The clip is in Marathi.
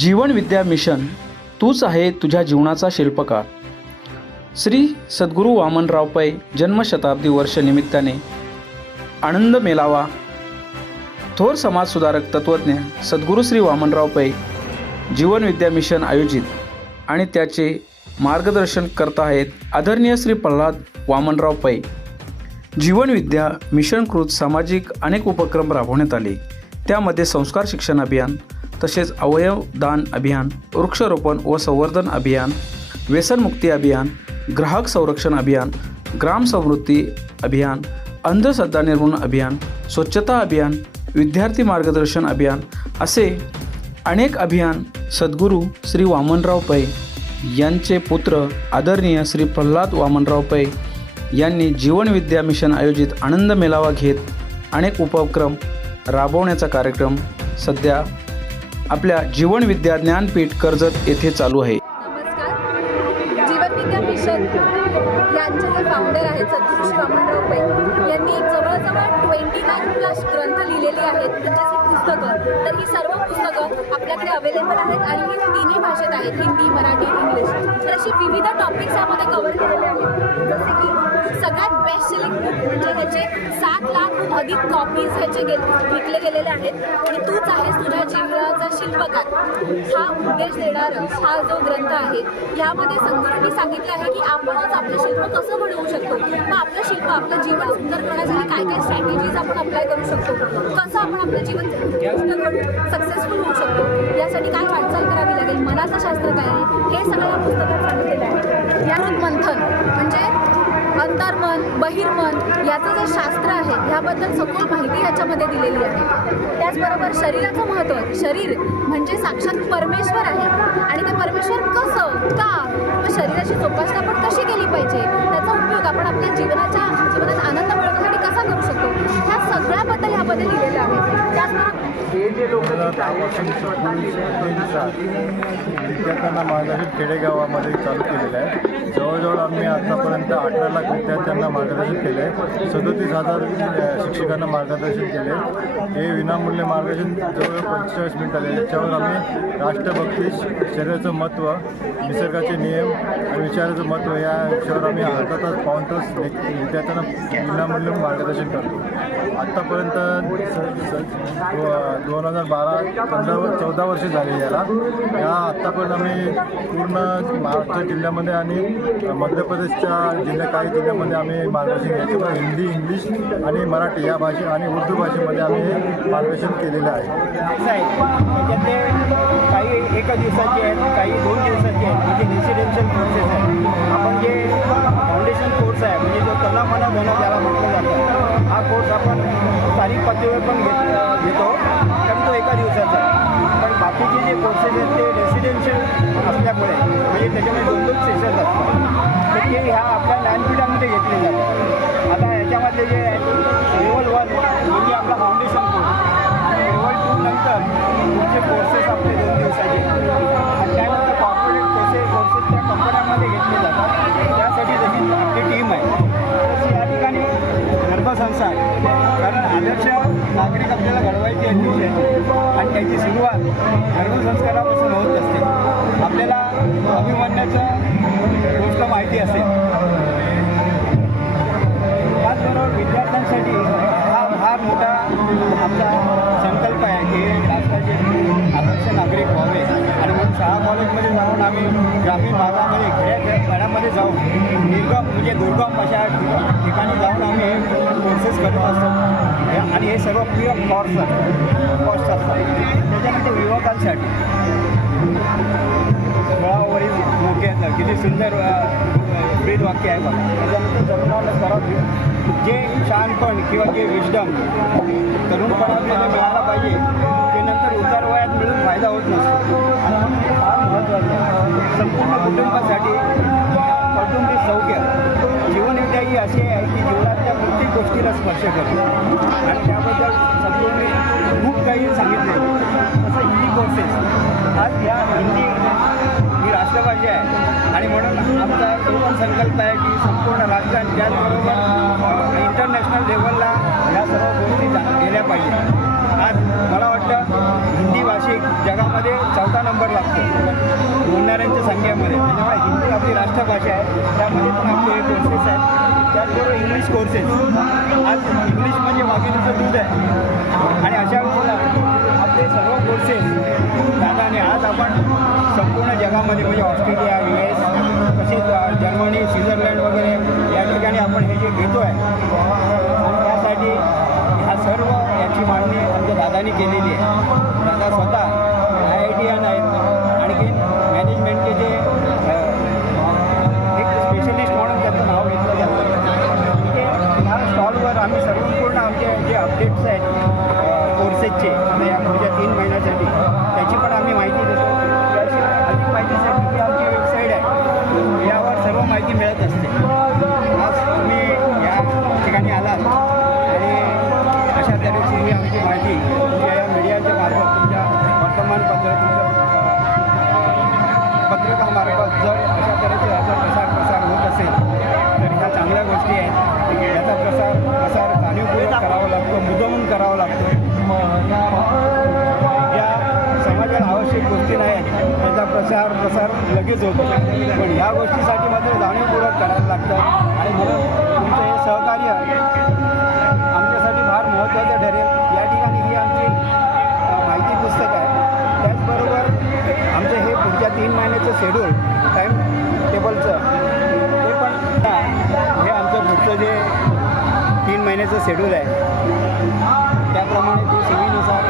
जीवन विद्या मिशन, तूच आहे तुझ्या जीवनाचा शिल्पकार. श्री सद्गुरू वामनराव पै जन्मशताब्दी वर्ष निमित्ताने आनंद मेळावा. थोर समाजसुधारक तत्त्वज्ञ सद्गुरू श्री वामनराव पै जीवन विद्या मिशन आयोजित आणि त्याचे मार्गदर्शन करत आहेत आदरणीय श्री प्रल्हाद वामनराव पै. जीवन विद्या मिशनकृत सामाजिक अनेक उपक्रम राबवण्यात आले. त्यामध्ये संस्कार शिक्षण अभियान, तसेच अवयवदान अभियान, वृक्षारोपण व संवर्धन अभियान, व्यसनमुक्ती अभियान, ग्राहक संरक्षण अभियान, ग्राम समृद्धी अभियान, अंधश्रद्धा निर्मूलन अभियान, स्वच्छता अभियान, विद्यार्थी मार्गदर्शन अभियान असे अनेक अभियान सद्गुरू श्री वामनराव पै यांचे पुत्र आदरणीय श्री प्रल्हाद वामनराव पै यांनी जीवन विद्या मिशन आयोजित आनंद मेळावा घेत अनेक उपक्रम राबवण्याचा कार्यक्रम सध्या आपल्या जीवन विद्या ज्ञानपीठ कर्जत येथे चालू आहे. नमस्कार. जीवन विद्या मिशन यांचे जे फाउंडर आहेत सद्गुरू श्री वामनराव पै यांनी जवळजवळ 29+ ग्रंथ लिहिलेली आहेत, म्हणजेच पुस्तकं. तर ही सर्व पुस्तकं आपल्याकडे अवेलेबल आहेत आणि ही तिन्ही भाषेत आहेत, हिंदी, मराठी, इंग्लिश. तर अशी विविध टॉपिक्स यामध्ये कव्हर केलेले आहेत. जसे की सगळ्यात बेस्ट सेलिंग बुक म्हणजे ह्याचे 7 लाखहून अधिक कॉपीज ह्याचे विकले गेलेले आहेत. आणि तूच आहेस तुझ्या जीवनाचा शिल्पकार हा उद्देश देणारा हा जो ग्रंथ आहे, ह्यामध्ये सद्गुरूंनी सांगितलं आहे की आपणच आपलं शिल्प कसं बनवू शकतो. मग आपलं शिल्प, आपलं जीवन सुंदर करण्यासाठी काय काय स्ट्रॅटेजीज आपण अप्लाय करू शकतो, कसं आपण आपलं जीवन उत्कृष्ट करू, सक्सेसफुल होऊ शकतो, यासाठी काय वाटचाल करावी लागेल, मनाचं शास्त्र काय आहे, हे सगळं या पुस्तकात सांगितलेलं आहे. यात मंथन म्हणजे अंतर्मन, बहिर्मन याचं जे शास्त्र आहे ह्याबद्दल सखोल माहिती याच्यामध्ये दिलेली आहे. त्याचबरोबर शरीराचं महत्त्व, शरीर म्हणजे साक्षात परमेश्वर आहे आणि ते परमेश्वर कसं, का, मग शरीराची जोपासना आपण कशी केली पाहिजे, त्याचा उपयोग आपण आपल्या जीवनात आनंद मिळवण्यासाठी कसा करू शकतो, ह्या सगळ्याबद्दल ह्यामध्ये लिहिलेलं आहे. त्याचबरोबर विद्यार्थ्यांना मार्गदर्शन खेडेगावामध्ये चालू केलेलं आहे. जवळजवळ आम्ही आतापर्यंत 18 लाख विद्यार्थ्यांना मार्गदर्शन केले आहे. 37,000 शिक्षकांना मार्गदर्शन केले. हे विनामूल्य मार्गदर्शन जवळ 45 मिनिट आले. याच्यावर आम्ही राष्ट्रभक्ती, शरीराचं महत्त्व, निसर्गाचे नियम आणि विचाराचं महत्त्व या विषयावर आम्ही अर्धा तास, पाऊण तास विद्यार्थ्यांना विनामूल्य मार्गदर्शन करतो. आत्तापर्यंत 14 वर्ष झाली याला. या आत्तापर्यंत आम्ही पूर्ण महाराष्ट्र जिल्ह्यामध्ये आणि मध्य प्रदेशच्या काही जिल्ह्यामध्ये आम्ही मार्गदर्शन घ्यायचं. हिंदी, इंग्लिश आणि मराठी या भाषे आणि उर्दू भाषेमध्ये आम्ही मार्गदर्शन केलेलं आहे. असं आहे त्याच्यातले काही 1 दिवसाचे आहेत, काही 2 दिवसाचे आहेत, म्हणजे रेसिडेन्शियल कोर्सेस आहेत. आपण जे फाउंडेशन कोर्स आहे म्हणजे जो तलामना धनं ज्याला म्हटलं जातं, हा कोर्स आपण स्थानिक पातळीवर पण घेतो, कारण तो 1 दिवसाचा आहे. पण बाकीचे जे कोर्सेस आहेत ते रेसिडेन्शियल असल्यामुळे म्हणजे त्याच्यामध्ये 2-2 सेशन्स असतात. तर ते ह्या आपल्या ज्ञानपीठामध्ये घेतले जातात. आता याच्यामधले जे लेवल 1 म्हणजे आपला फाउंडेशन कोर्स, लेवल 2 नंतर पुढचे कोर्सेस आपले 2 दिवसाचे आणि त्यानंतर कॉर्पोरेट कोर्सेस त्या कंपन्यांमध्ये घेतले जातात. त्यासाठी जशी आपली टीम आहे तशी या ठिकाणी गर्भसंस्था आहे. कारण आदर्श नागरिक आपल्याला घडवायची आहे आणि त्याची सुरुवात गर्भसंस्कारापासून होत असते. आपल्याला अभिमन्याचं गोष्ट माहिती असेल. त्याचबरोबर विद्यार्थ्यांसाठी हा फार मोठा आमचा संकल्प आहे की राष्ट्राचे आदर्श नागरिक व्हावे आणि म्हणून शाळा कॉलेजमध्ये जाऊन आम्ही ग्रामीण भागामध्ये खेड्यामध्ये जाऊन म्हणजे दुर्गम अशा ठिकाणी जाऊन आम्ही हे कोर्सेस करत असतो आणि हे सर्व फ्री ऑफ कॉस्ट असतात. त्याच्यामध्ये युवकांसाठी गळावरील मोक्याचं किती सुंदर ब्रीद वाक्य आहे बघा. त्याच्यानंतर तरुणाला करावं जे शहाणपण किंवा जे विश्डम तरुणपण आपल्याला मिळाला पाहिजे ते नंतर उतार वयात मिळून फायदा होत नसतो. आणि फार महत्त्वाचं संपूर्ण कुटुंबासाठी कौटुंबिक सौख्य जीवनविद्या ही अशी आहे की जीवनातल्या प्रत्येक गोष्टीला स्पर्श करते आणि त्याबद्दल सद्गुरूंनी खूप काही सांगितले. तसं हिंदी कोर्सेस आज या हिंदी ही राष्ट्रभाषा आहे आणि म्हणून आमचा तो पण संकल्प आहे की संपूर्ण राज्यात त्याचबरोबर इंटरनॅशनल लेवलला ह्या सर्व गोष्टी गेल्या पाहिजे. आज मला वाटतं हिंदी भाषिक जगामध्ये 4था नंबरला संख्येमध्ये. त्याच्यामुळे हिंदी आपली राष्ट्रभाषा आहे, त्यामध्ये पण आपले हे कोर्सेस आहेत. त्याचबरोबर इंग्लिश कोर्सेस. आज इंग्लिश म्हणजे वाघिणीचं दूध आहे आणि अशा वेळेला आपले सर्व कोर्सेस दादाने आज आपण संपूर्ण जगामध्ये म्हणजे ऑस्ट्रेलिया, US, तसेच जर्मनी, स्वित्झर्लंड वगैरे या ठिकाणी आपण हे जे घेतो आहे आणि त्यासाठी ह्या सर्व याची मागणी आमच्या दादानी केलेली आहे. दादा स्वतः IITian आहेत. आणखी मॅनेजमेंटचे जे एक स्पेशलिस्ट म्हणून त्याचं नाव घेतलं जातं. तिथे ह्या स्टॉलवर आम्ही संपूर्ण आमचे जे अपडेट्स आहेत कोर्सेसचे आता या पुढच्या 3 महिन्यासाठी त्याची पण आम्ही माहिती देतो. त्याशिवाय अधिक माहितीसाठी जी आमची वेबसाईट आहे यावर सर्व माहिती मिळत असते. आज तुम्ही या ठिकाणी आलात आणि अशा तऱ्हेची ही आमची माहिती तुमच्या या मीडियाच्या मार्फत तुमच्या वर्तमानपत्र पत्रकामार्फत जर अशा तऱ्हेचे याचा प्रसार होत असेल तर ह्या चांगल्या गोष्टी आहेत. याचा प्रसार जाणीवपूर्वक करावा लागतो, मुद्दामून करावा लागतो. ज्या समाजाला आवश्यक गोष्टी नाही त्याचा प्रसार लगेच होतो, पण ह्या गोष्टीसाठी मात्र जाणीवपूर्वक करायला लागतं आणि म्हणून तुमचं हे सहकार्य आमच्यासाठी फार महत्त्वाचं ठरेल. या ठिकाणी ही आमची माहिती पुस्तक आहे. त्याचबरोबर आमचं हे पुढच्या 3 महिन्याचं शेड्यूल टाईम टेबलचं ते पण हे आमचं पुढचं जे 3 महिन्याचं शेड्यूल आहे त्याप्रमाणे ते सोयीनुसार